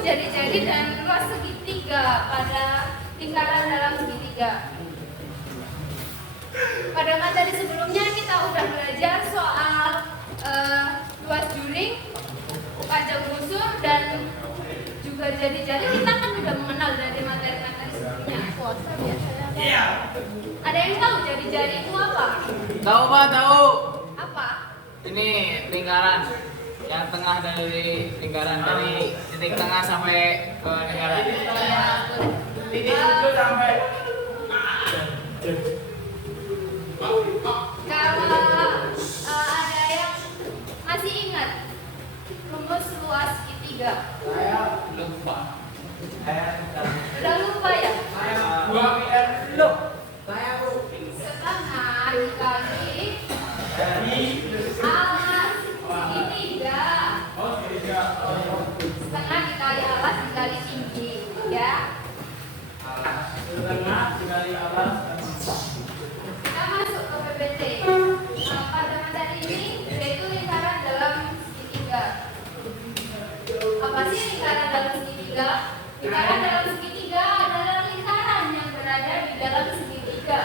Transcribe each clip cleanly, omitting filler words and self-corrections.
jari-jari dan luas segitiga pada lingkaran dalam segitiga. Pada materi sebelumnya kita udah belajar soal luas juring, panjang busur, dan juga jari-jari. Kita kan udah mengenal dari materi-materi sebelumnya. Iya. Ada yang tahu jari-jari itu apa? Tahu Pak, tahu. Apa? Ini lingkaran. Yang tengah dari lingkaran, dari titik tengah sampai ke lingkaran. Titik itu sampai. Kalau ada yang masih ingat rumus luas segitiga? Saya lupa. Udah lupa ya? Saya Bu. Setengah dikali alas segitiga. Setengah dikali alas dikali tinggi, ya. Setengah dikali alas. Kita masuk ke PPT. Pada materi ini yaitu lingkaran dalam segitiga. Apa sih lingkaran dalam segitiga? Lingkaran dalam segitiga adalah lingkaran yang berada di dalam segitiga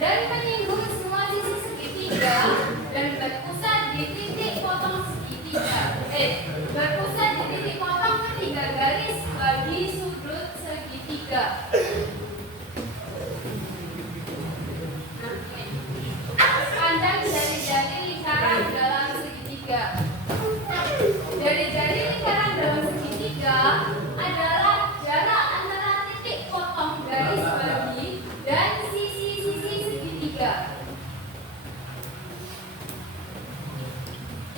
dan menyinggung semua sisi segitiga dan berpusat di titik potong segitiga. Berpusat di titik potong ketiga garis bagi sudut segitiga. Panjang jari-jari lingkaran dalam segitiga. Jari-jari lingkaran dalam segitiga adalah jarak antara titik potong garis bagi dan sisi-sisi segitiga.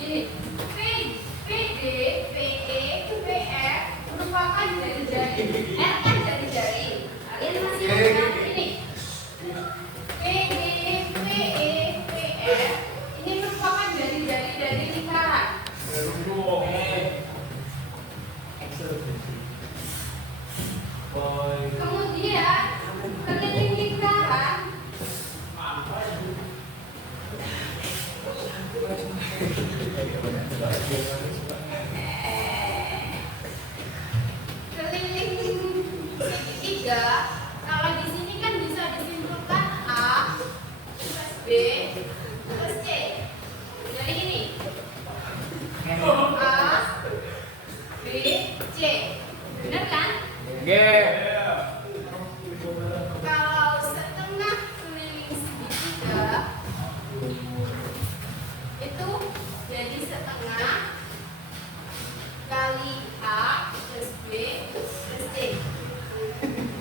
Ini PD, PE, PF merupakan jari-jari. R kan jari-jari. Kalian masih ingat ini? PD, PE, PF ini merupakan jari-jari dari lingkaran. Kemudian keliling lingkaran segitiga. Kalau di sini kan bisa disimpulkan A plus B plus C. Jadi ini A B C, benar kan? G. Kalau setengah keliling segitiga itu jadi setengah kali A plus B plus C.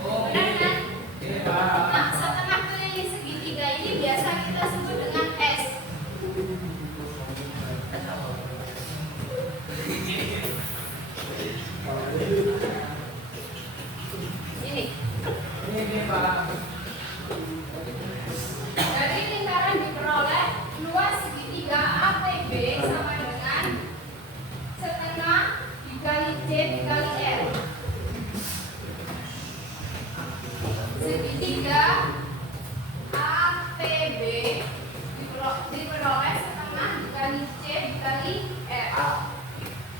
Benar kan? Nah, setengah keliling segitiga ini biasa kita sebut dengan S. Ini dari lingkaran diperoleh luas segitiga APB sama dengan setengah dikali C dikali R. Segitiga APB diperoleh setengah dikali C dikali R.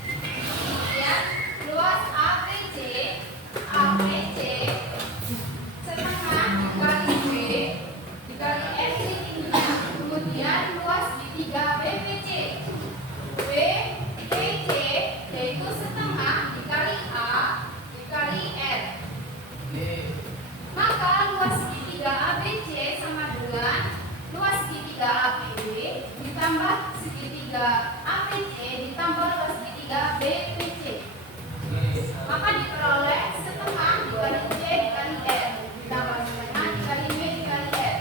Kemudian luas APC setengah dikali B dikali F tingginya. Kemudian luas segitiga BPC yaitu setengah dikali A dikali R. Maka luas segitiga ABC sama dengan luas segitiga APB ditambah segitiga APC ditambah luas segitiga BPC. Maka diperoleh setengah dikali C dikali R ditambah setengah dikali B dikali R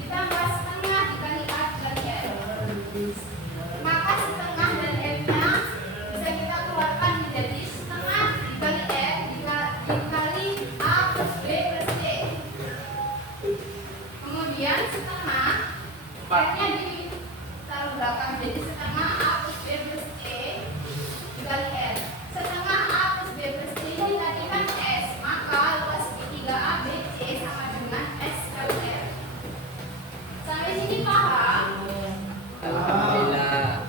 ditambah setengah dikali A dikali R. Maka setengah dan R-nya bisa kita keluarkan menjadi setengah dikali R dikali A plus B plus C. Kemudian setengah R-nya ditaruh belakang jadi setengah A plus B plus C dikali R. Setengah A plus B plus C ini tadi kan S, maka luas segitiga ABC sama dengan S kali R. Sampai sini paham? Alhamdulillah.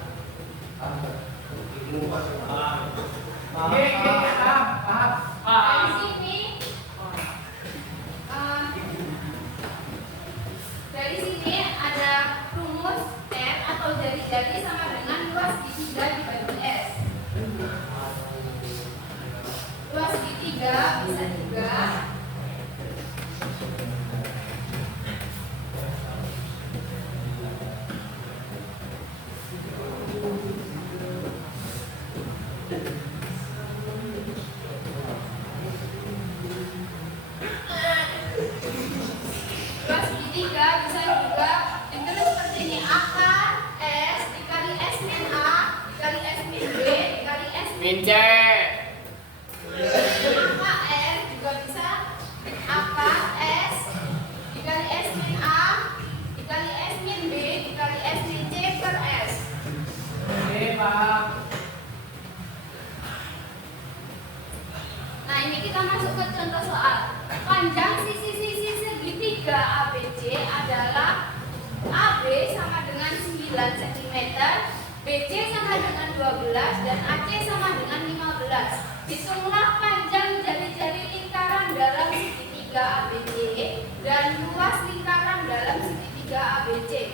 Paham. bisa juga ditulis seperti ini, akar S dikali S min A dikali S min B dikali S min min C. AKR juga bisa akar S dikali S min A dikali S min B dikali S min C per S. Oke, paham. Nah, ini kita masuk ke contoh soal. Panjang sisi-sisi segitiga ABC adalah AB sama dengan 9 cm, BC sama dengan 12 dan AC sama dengan 15. Hitunglah panjang jari-jari lingkaran dalam segitiga ABC dan luas lingkaran dalam segitiga ABC.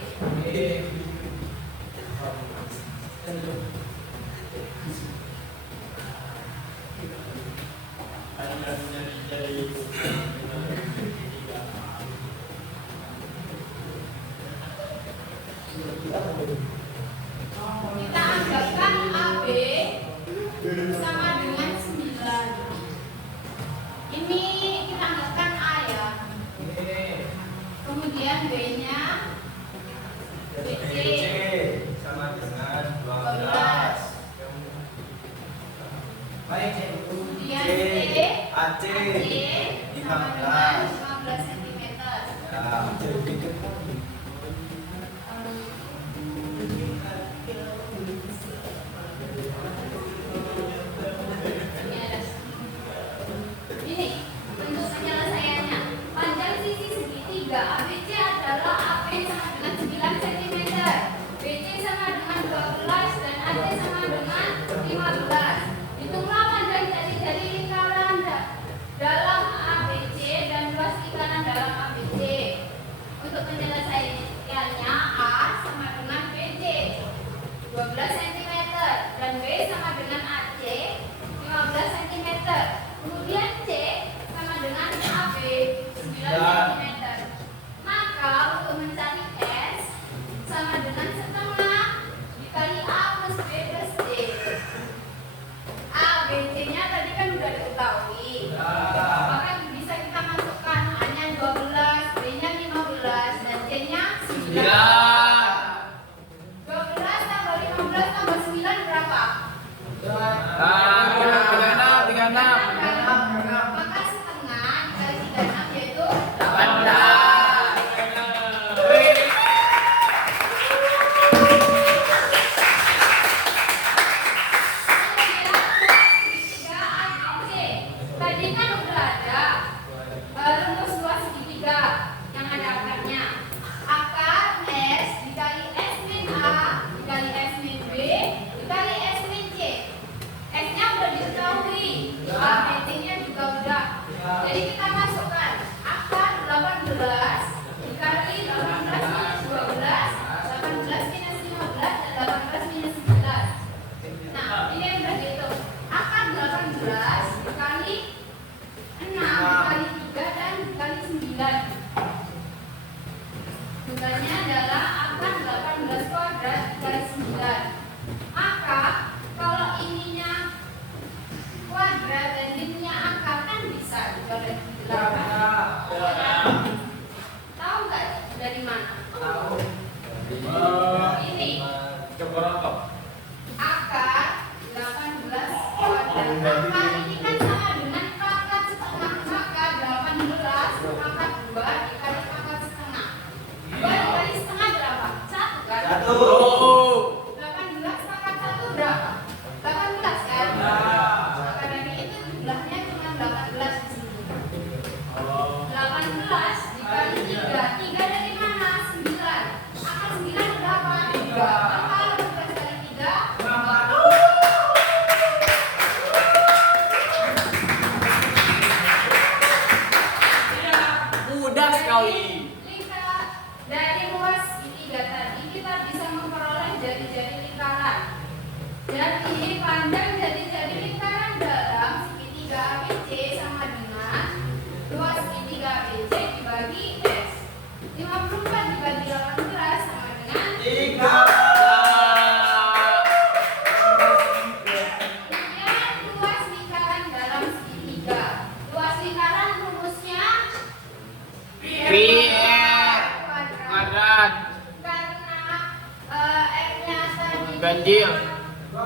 Kita anggapkan AB sama dengan 9. Ini kita anggapkan A ya. Kemudian B-nya BC sama dengan 12. 12. Baik, C. Kemudian C AC sama dengan 15 cm. Ini bentuk penyelesaiannya. Panjang sisi segitiga ABC adalah AP sama dengan 9 cm, BC sama dengan 12 dan AC sama dengan 15. Hitunglah panjang jari-jari lingkaran dalam ABC dan luas lingkaran dalam ABC. Untuk penyelesaiannya A sama dengan BC 12 cm dan B sama dengan AC 15 cm. Kemudian C sama dengan AB 9 cm. Maka untuk mencari S sama dengan setengah dikali A plus B plus C. A, B, C-nya tadi kan udah diketahui. Maka bisa kita masukkan A-nya 12, B-nya 15 dan C-nya 9. 12 tambah 15 tambah 9 berapa? 36. Maka setengah dikali 36 yaitu 18. Tadi kan udah ada rumus luas segitiga yang ada akarnya. Akar S dikali S min A dikali S min B dikali S min C. S-nya udah diketahui, ABC-nya juga udah. Jadi kita masukkan akar 18 dikali 18 minus 12, 18 minus 15 dan 18 minus 11. Nah, ini udah dihitung. Akar 18 dikali 6 dikali 3 dan dikali 9. Bukannya adalah akar 18 kuadrat dikali 9. Maka kalau ininya kuadrat dan ininya akar kan bisa dibagi 8. Tahu nggak dari mana? Ini akar 18 kuadrat. Akar ini kan sama dengan pangkat setengah. Maka 18 pangkat 2 dikali pangkat setengah. 2 dikali setengah berapa? 1 kan? 18 pangkat 1 berapa? 18 kan? Maka dari itu jumlahnya cuma 18 di sini. 18 dikali 3. 3 dari mana? 9. Akar 9 berapa? 3. Maka 18 kali 3 Mudah sekali. dari luas segitiga tadi kita bisa memperoleh jari-jari lingkaran. Jadi panjang jari-jari lingkaran dalam segitiga ABC sama dengan luas segitiga ABC dibagi S. 54 dibagi 18 sama dengan 3. kemudian luas lingkaran dalam segitiga. Luas lingkaran rumusnya PR. kuadrat ganjil. 3,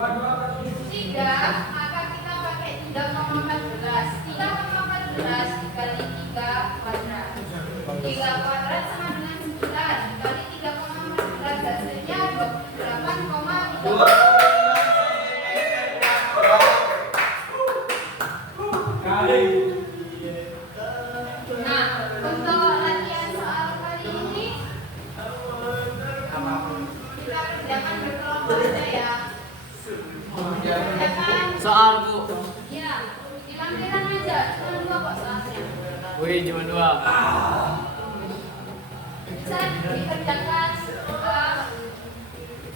maka kita pakai 3,14. 3,14 dikali 3 kuadrat. 3 kuadrat sama dengan 9. Dikali 3,14 hasilnya 28,3. Nah, untuk latihan soal kali ini kita kerjakan berkelompok aja ya. Kerjakan Soal Bu. ya di lampiran aja, cuma 2 kok soalnya. Wih, cuma 2. Bisa dikerjakan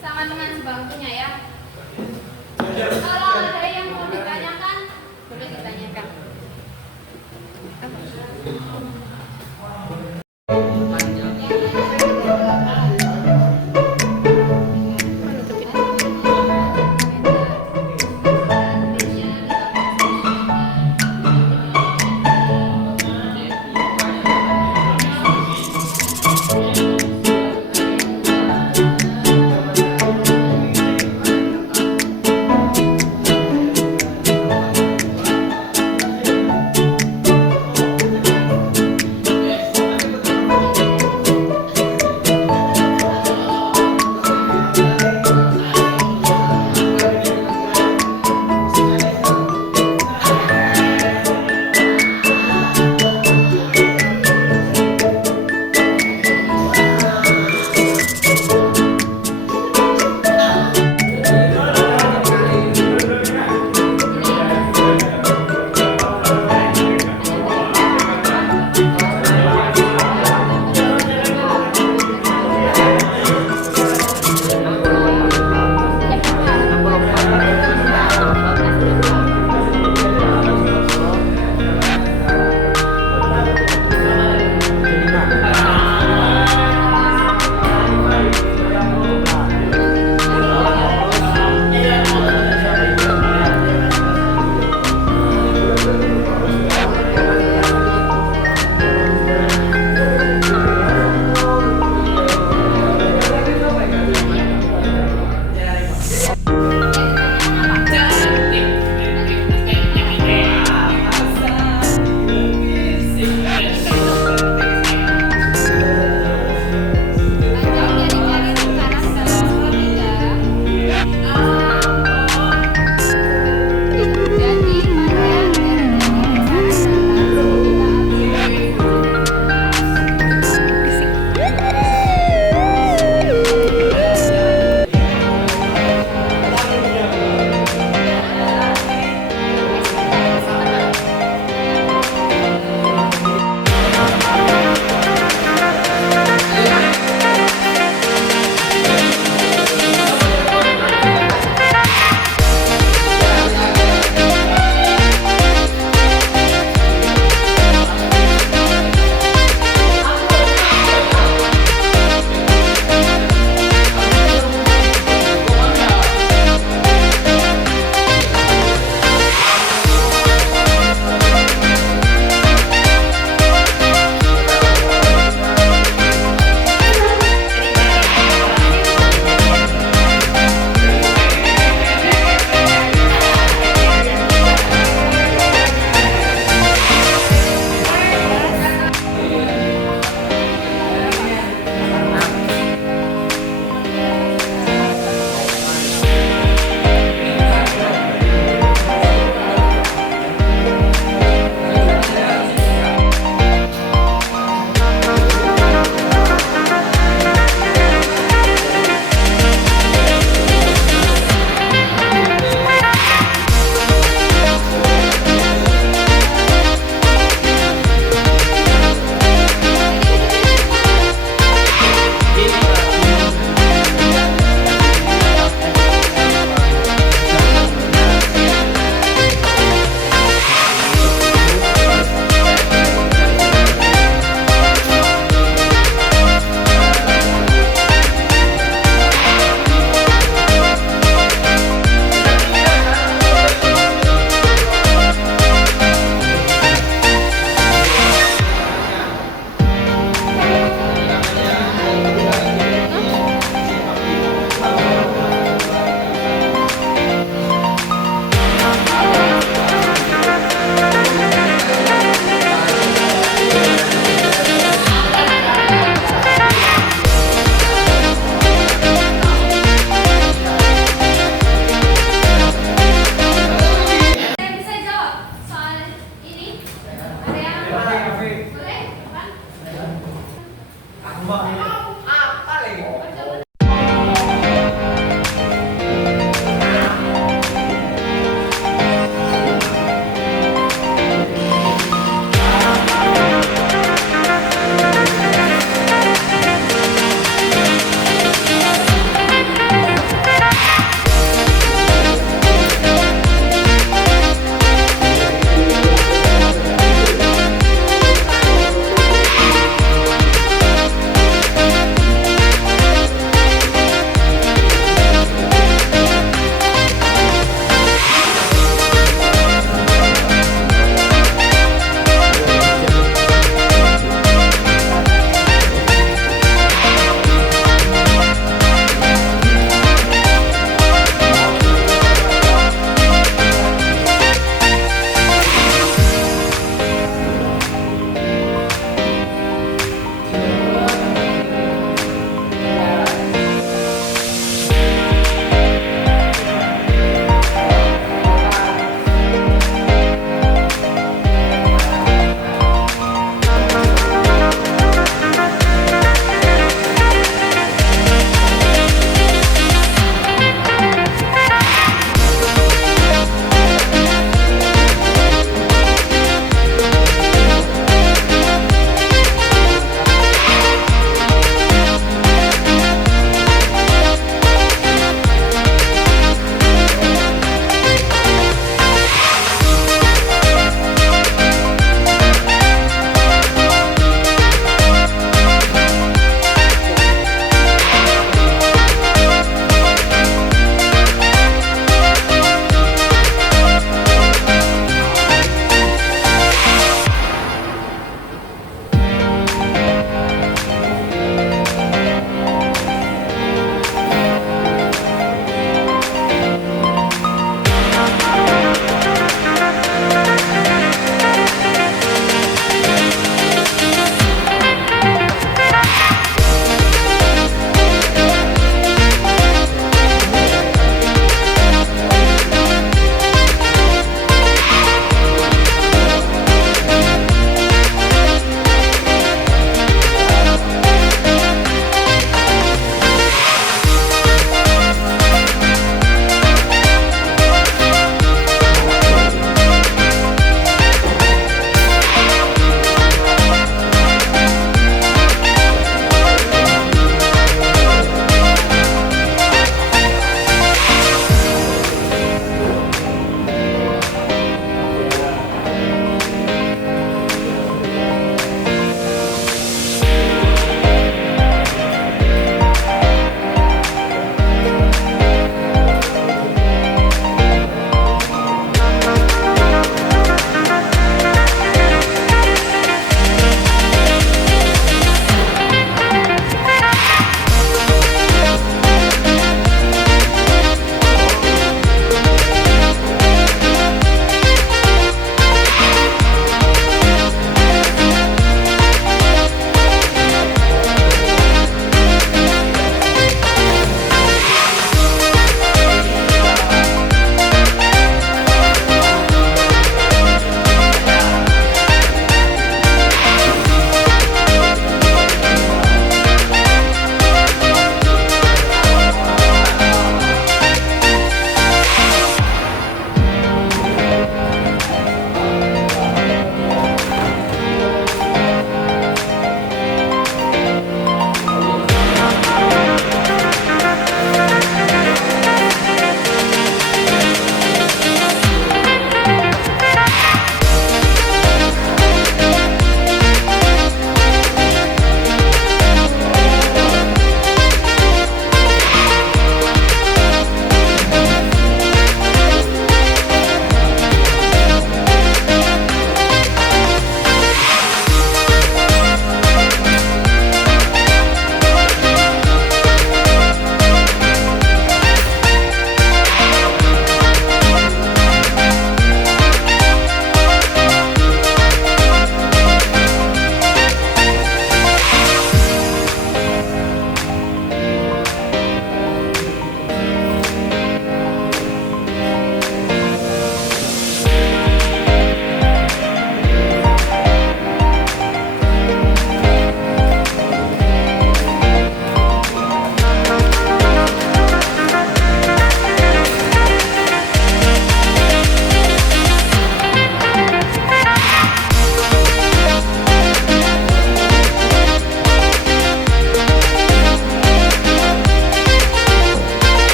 sama dengan sebangkunya ya. Kalau ada yang mau ditanyakan, boleh ditanyakan.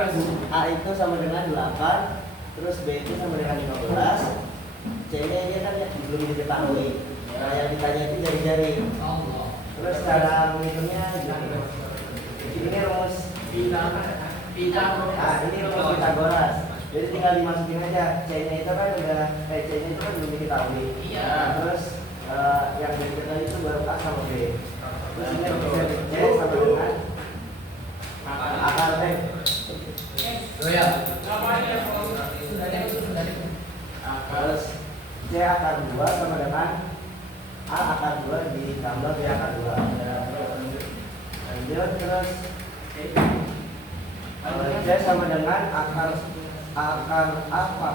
A itu sama dengan 8, terus B itu sama dengan 15. C-nya ini kan ya belum diketahui. Nah, yang ditanya itu jari-jari. Terus cara menghitungnya gini. Ini rumus ini rumus Pythagoras. Jadi tinggal dimasukin aja. C-nya itu kan udah C-nya itu kan belum diketahui. Nah, terus yang berikutnya itu baru A sama B. Terus ini rumusnya C sama dengan akar B. Terus C akar 2 sama dengan A akar 2 ditambah B akar 2. Lanjut terus C sama dengan akar apa?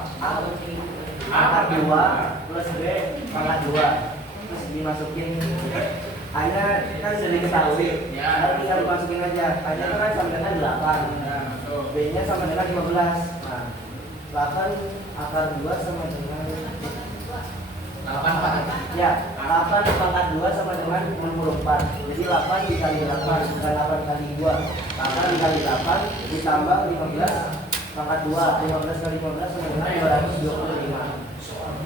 Akar 2 plus B pangkat 2. Terus dimasukin A-nya kan sudah diketahui. Lalu tinggal dimasukin aja. A-nya itu kan sama dengan 8. B-nya sama dengan 15. Nah, 8 akar 2 sama dengan 8 pangkat 2 sama dengan 64. Jadi 8 dikali 8 bukan 8 kali 2. 8 dikali 8 ditambah 15 pangkat 2. 15 kali 15 sama dengan 225.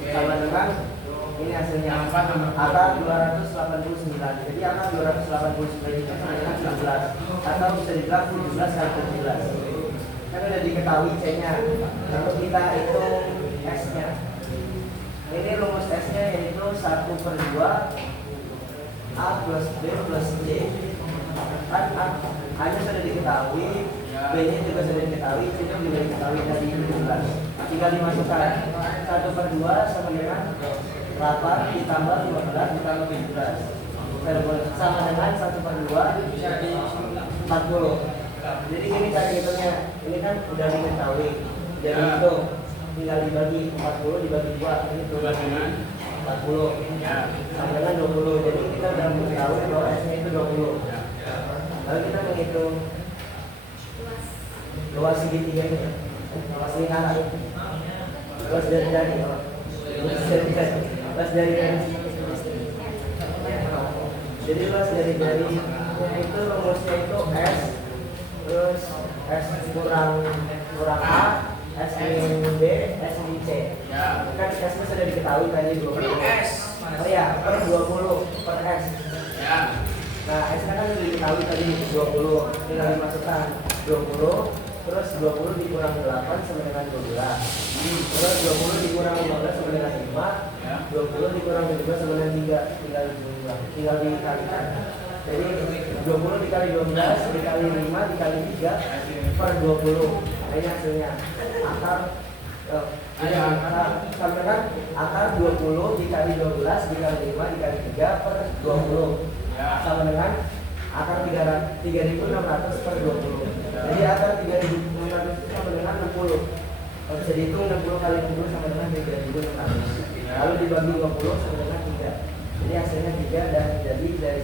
Sama dengan ini hasilnya akar 289. Jadi akar 289 itu sama dengan 19. Atau bisa dibilang 17 kali 17. Kan udah diketahui C-nya. Lalu kita hitung S-nya. Ini rumus S-nya yaitu 1/2 A plus B plus C. Kan A-nya sudah diketahui, B-nya juga sudah diketahui, C-nya juga diketahui dari 17. Tinggal dimasukkan 1/2 sama dengan 8 ditambah 15 ditambah 17. Sama dengan 1/2 40. Jadi ini cara hitungnya. Ini kan udah diketahui. Jadi itu tinggal dibagi 40 dibagi 2 ini tuh dengan 40 sama dengan 20. Jadi kita udah mengetahui bahwa S-nya itu 20. Lalu kita menghitung luas segitiga ini, luas lingkaran, luas dari luas dari jadi luas dari itu rumusnya itu S terus S kurang A, S min B, S min C. Kan S-nya sudah diketahui tadi 20. Oh ya, per 20 per S. Nah, S-nya kan sudah diketahui tadi 20. Tinggal dimasukkan 20, terus 20 dikurang 8 sama dengan 12. Terus 20 dikurang 15 sama dengan 5. 20 dikurang 17 sama dengan 3. Tinggal dikalikan. Jadi 20 dikali 12 dikali 5 dikali 3 per 20. Nah, ini hasilnya akar sampai kan akar 20 dikali 12 dikali 5 dikali 3 per 20 sama dengan akar 3.600 per 20. Jadi akar 3.600 itu sama dengan 60. Kalau bisa dihitung 60 kali 60 sama dengan 3.600. Lalu dibagi 20 sama dengan 3. Jadi hasilnya 3 dan jadi dari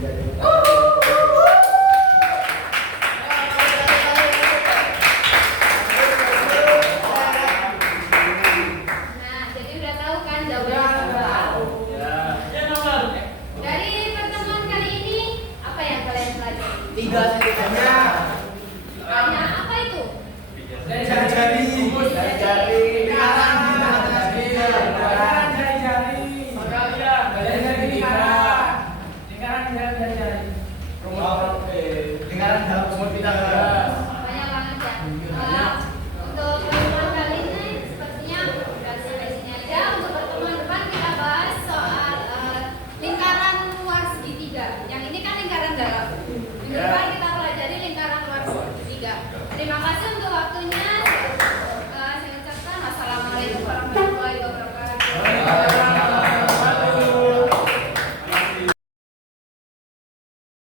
Kita pelajari lingkaran luar segitiga. Terima kasih untuk waktunya.